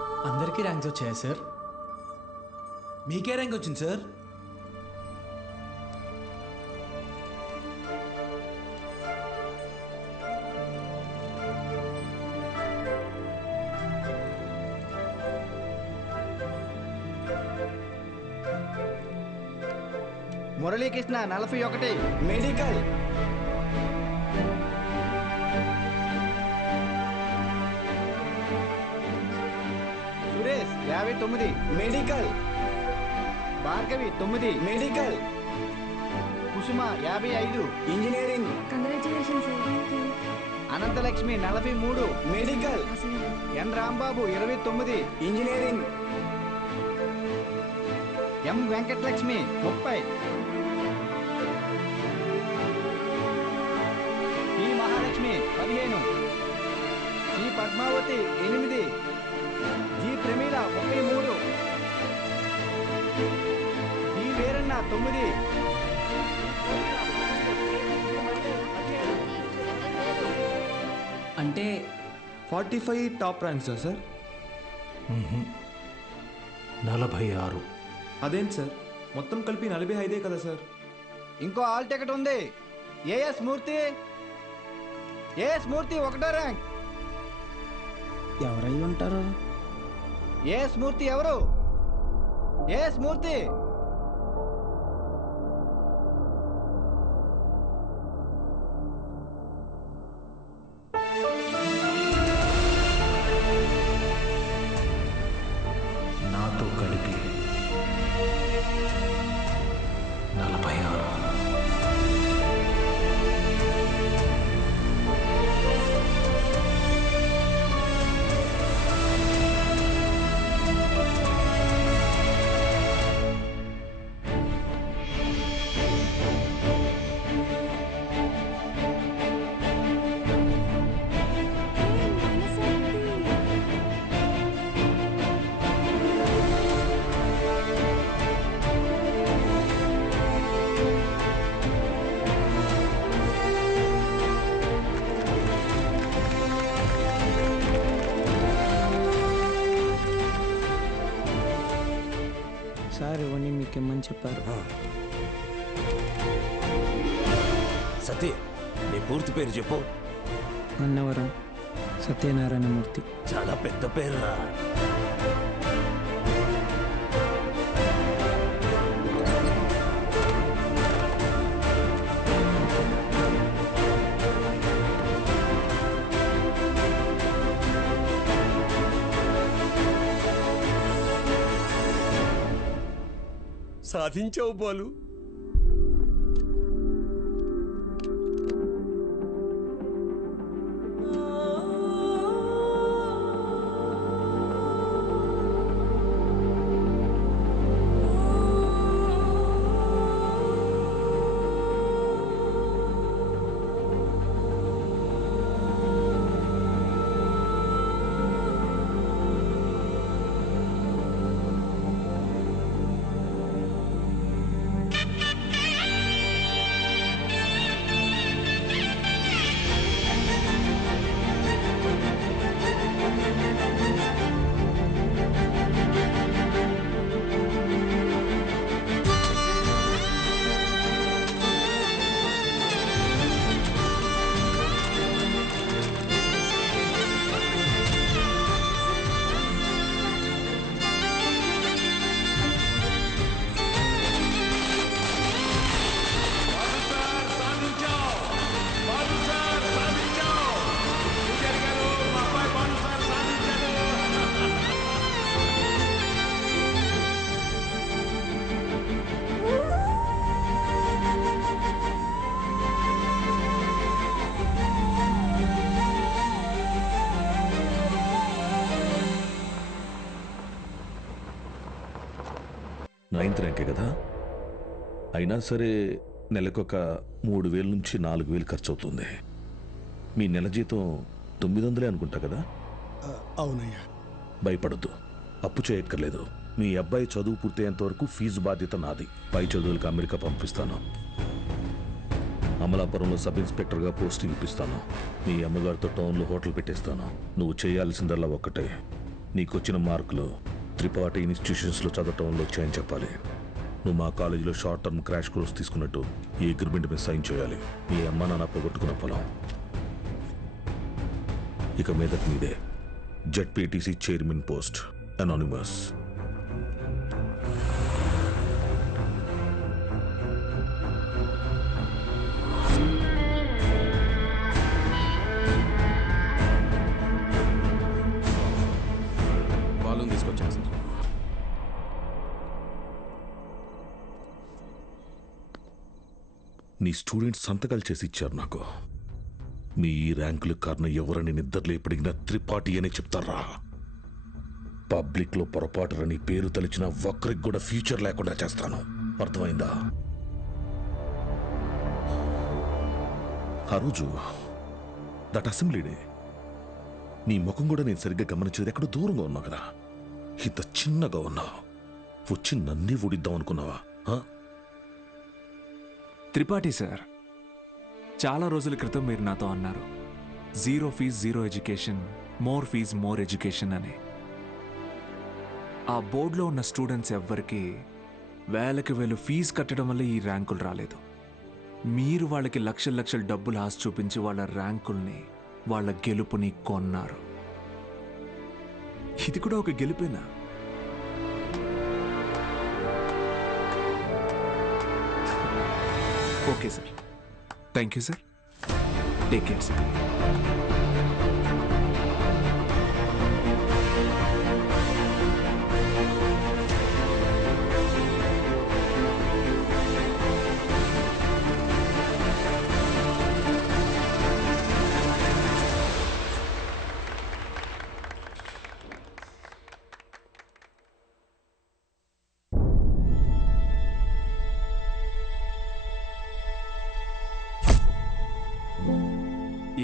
అందరికీ ర్యాంక్స్ వచ్చాయా సార్? మీకే ర్యాంక్ వచ్చింది sir. Muralikrishna 41 medical. Suresh 59 medical. Bhargavi 9 medical. Kusuma 55 engineering. Congratulations sir. Thank you. Ananthalakshmi 43 medical. N Rambabu 29 engineering. M Venkatalakshmi 30. P Mahalakshmi 15. C Padmavathi 8. G Pramila 33. D Veeranna 9. అంటే 45 top ranks sir. 46. అదేంటి sir, మొత్తం కలిపి 45 కదా సార్? ఇంకో ఆల్ టికెట్ ఉంది. ఏఎస్ మూర్తి. ఏఎస్ మూర్తి 1వ ర్యాంక్. ఎవరై ఉంటారు? ఏఎస్ మూర్తి ఎవరు? ఏఎస్ మూర్తి. నాతో కలిపి 46. సార్ ఇవన్నీ మీకు ఇమ్మని చెప్పారు. సతీ, నీ పూర్తి పేరు చెప్పు. అన్నవరం సత్యనారాయణమూర్తి. చాలా పెద్ద పేరురా. సాధించావు బాలు. నైన్త్ ర్యాంకే కదా, అయినా సరే నెలకొక 3,000 నుంచి 4,000 ఖర్చు అవుతుంది. మీ నెల జీతం 900 అనుకుంటా కదా? అవునయ్యా. భయపడద్దు, అప్పు చేయక్కర్లేదు. మీ అబ్బాయి చదువు పూర్తయ్యేంత వరకు ఫీజు బాధ్యత నాది. పై చదువులకు అమెరికా పంపిస్తాను. అమలాపురంలో సబ్ ఇన్స్పెక్టర్గా పోస్టింగ్ ఇప్పిస్తాను. మీ అమ్మగారితో టౌన్లో హోటల్ పెట్టేస్తాను. నువ్వు చేయాల్సిందల్లా ఒక్కటే, నీకొచ్చిన మార్కులు త్రిపాఠి ఇన్స్టిట్యూషన్స్లో చదవటంలో వచ్చాయని చెప్పాలి. నువ్వు మా కాలేజీలో షార్ట్ టర్మ్ క్రాష్ కోర్స్ తీసుకున్నట్టు ఈ అగ్రిమెంట్ మీద సైన్ చేయాలి. నీ అమ్మ నాన్న పోగొట్టుకున్న పొలం ఇక మీదట నీదే. ZPTC chairman post, anonymous. Balloon తీసుకొచ్చాను సార్. నీ స్టూడెంట్స్ సంతకాలు చేసి ఇచ్చారు నాకు. మీ ఈ ర్యాంకులు కారణం ఎవరని నిద్రలో ఎప్పటికినా త్రిపాఠి అనే చెప్తారా? పబ్లిక్లో పొరపాటుని పేరు తలిచిన ఒక్కరికి కూడా ఫ్యూచర్ లేకుండా చేస్తాను. అర్థమైందా? ఆ రోజు దట్ అసెంబ్లీ డే నీ ముఖం కూడా నేను సరిగ్గా గమనించేది. ఎక్కడో దూరంగా ఉన్నావు కదా, ఇంత చిన్నగా ఉన్నావు. వచ్చి నన్నే ఊడిద్దాం అనుకున్నావా? త్రిపాఠి సార్, చాలా రోజుల క్రితం మీరు నాతో అన్నారు, 0 fees 0 education, more fees more education అని. ఆ బోర్డులో ఉన్న స్టూడెంట్స్ ఎవ్వరికి వేలకి వేలు ఫీజు కట్టడం వల్ల ఈ ర్యాంకులు రాలేదు. మీరు వాళ్ళకి లక్షల లక్షల డబ్బులు ఆశ చూపించి వాళ్ళ ర్యాంకుల్ని, వాళ్ళ గెలుపుని కొన్నారు. ఇది కూడా ఒక గెలుపేనా? Okay sir, thank you sir, take care sir.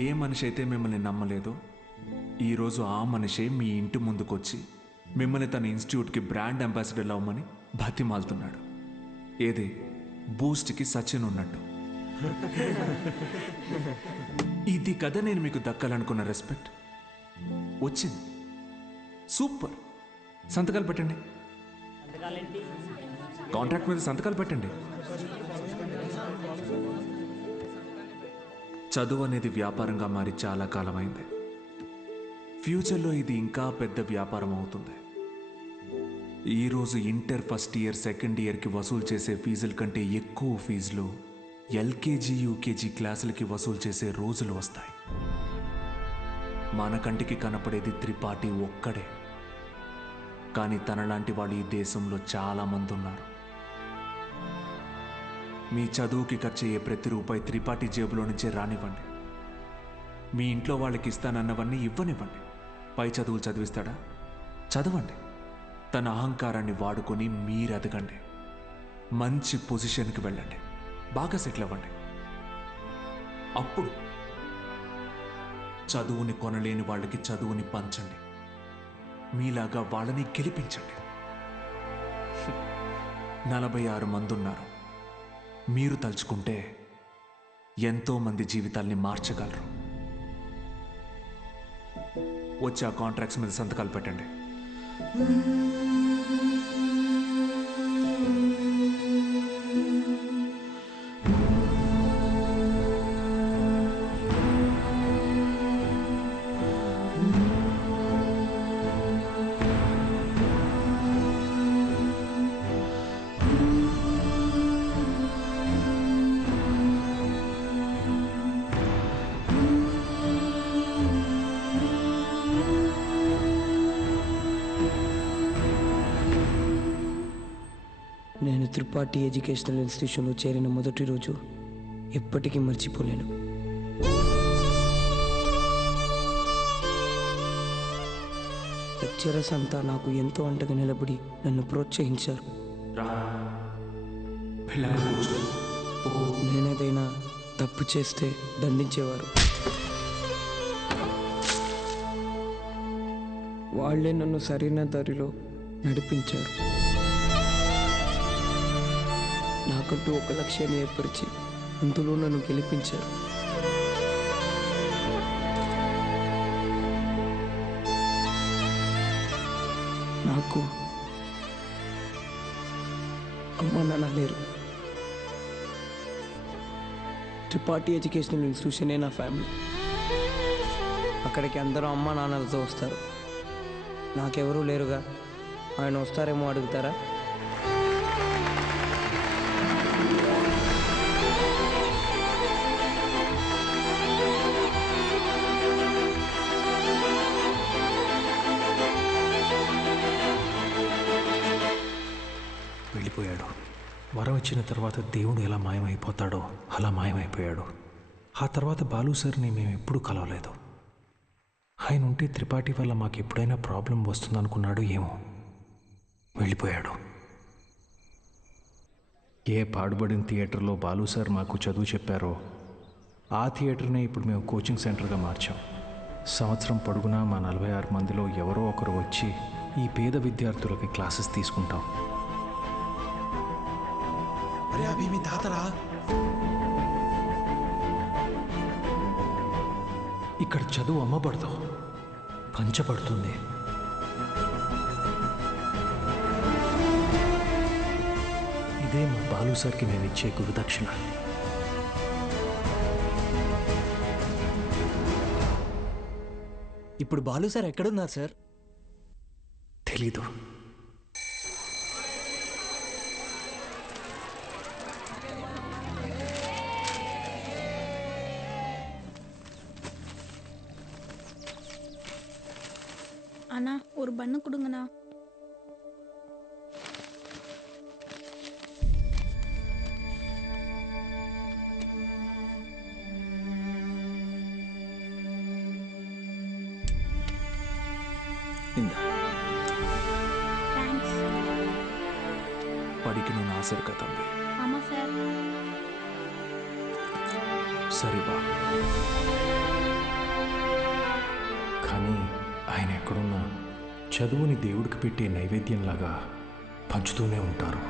ఏ మనిషి అయితే మిమ్మల్ని నమ్మలేదో ఈరోజు ఆ మనిషే మీ ఇంటి ముందుకొచ్చి మిమ్మల్ని తన ఇన్స్టిట్యూట్కి బ్రాండ్ అంబాసిడర్ అవ్వమని బతిమాలుతున్నాడు. ఏదే బూస్ట్కి సచిన్ ఉన్నట్టు. ఇది కదా నేను మీకు దక్కాలనుకున్న రెస్పెక్ట్. వచ్చింది. సూపర్. సంతకాలు పెట్టండి. కాంట్రాక్ట్ మీద సంతకాలు పెట్టండి. చదువు అనేది వ్యాపారంగా మారి చాలా కాలమైంది. ఫ్యూచర్లో ఇది ఇంకా పెద్ద వ్యాపారం అవుతుంది. ఈరోజు ఇంటర్ ఫస్ట్ ఇయర్, సెకండ్ ఇయర్కి వసూలు చేసే ఫీజుల కంటే ఎక్కువ ఫీజులు ఎల్కేజీ, యూకేజీ క్లాసులకి వసూలు చేసే రోజులు వస్తాయి. మన కంటికి కనపడేది త్రిపాఠి ఒక్కడే, కానీ తనలాంటి వాళ్ళు ఈ దేశంలో చాలామంది ఉన్నారు. మీ చదువుకి ఖర్చు అయ్యే ప్రతి రూపాయి త్రిపాఠి జేబులో నుంచే రానివ్వండి. మీ ఇంట్లో వాళ్ళకి ఇస్తానన్నవన్నీ ఇవ్వనివ్వండి. పై చదువులు చదివిస్తాడా? చదవండి. తన అహంకారాన్ని వాడుకొని మీరు ఎదగండి. మంచి పొజిషన్కి వెళ్ళండి. బాగా సెటిల్ అవ్వండి. అప్పుడు చదువుని కొనలేని వాళ్ళకి చదువుని పంచండి. మీలాగా వాళ్ళని గెలిపించండి. 46 మంది ఉన్నారు. మీరు తలుచుకుంటే ఎంతో మంది జీవితాల్ని మార్చగలరు. వచ్చి ఆ కాంట్రాక్ట్స్ మీద సంతకాలు పెట్టండి. నేను త్రిపాఠి ఎడ్యుకేషనల్ ఇన్స్టిట్యూషన్లో చేరిన మొదటి రోజు ఎప్పటికీ మర్చిపోలేను. లెక్చరర్స్ అంతా నాకు ఎంతో అంటగా నిలబడి నన్ను ప్రోత్సహించారు. నేనేదైనా తప్పు చేస్తే దండించేవారు. వాళ్ళే నన్ను సరైన దారిలో నడిపించారు. నాకంటూ ఒక లక్ష్యాన్ని ఏర్పరిచి అందులో నన్ను గెలిపించారు. నాకు అమ్మ నాన్న లేరు. త్రిపాఠి ఎడ్యుకేషనల్ ఇన్స్టిట్యూషనే నా ఫ్యామిలీ. అక్కడికి అందరూ అమ్మ నాన్నలతో వస్తారు. నాకెవరూ లేరుగా. ఆయన వస్తారేమో అడుగుతారా? వెళ్ళిపోయాడు. వరం ఇచ్చిన తర్వాత దేవుడు ఎలా మాయమైపోతాడో అలా మాయమైపోయాడు. ఆ తర్వాత బాలు సార్ని మేము ఎప్పుడూ కలవలేదు. ఆయన ఉంటే త్రిపాఠి వల్ల మాకు ఎప్పుడైనా ప్రాబ్లం వస్తుందనుకున్నాడు ఏమో. వెళ్ళిపోయాడు. ఏ పాడుబడిన థియేటర్లో బాలు సార్ మాకు చదువు చెప్పారో ఆ థియేటర్నే ఇప్పుడు మేము కోచింగ్ సెంటర్గా మార్చాం. సంవత్సరం పొడుగునా మా 46 మందిలో ఎవరో ఒకరు వచ్చి ఈ పేద విద్యార్థులకి క్లాసెస్ తీసుకుంటాం. అరే అభి మీ తాతరా? ఇక్కడ చదువు అమ్మబడదు, పంచబడుతుంది. ఇదే మా బాలు సార్కి మేము ఇచ్చే గురుదక్షిణ. ఇప్పుడు బాలు సార్ ఎక్కడున్నారు సార్? తెలీదు. அண்ணா ஒரு பண்ணு கொடுங்கண்ணா. தேங்க்ஸ். படிக்கணும்னு ஆசை இருக்கா தம்பி? ஆமாம் சார். సరే బా. కానీ ఆయన ఎక్కడున్నా చదువుని దేవుడికి పెట్టే నైవేద్యంలాగా పంచుతూనే ఉంటారు.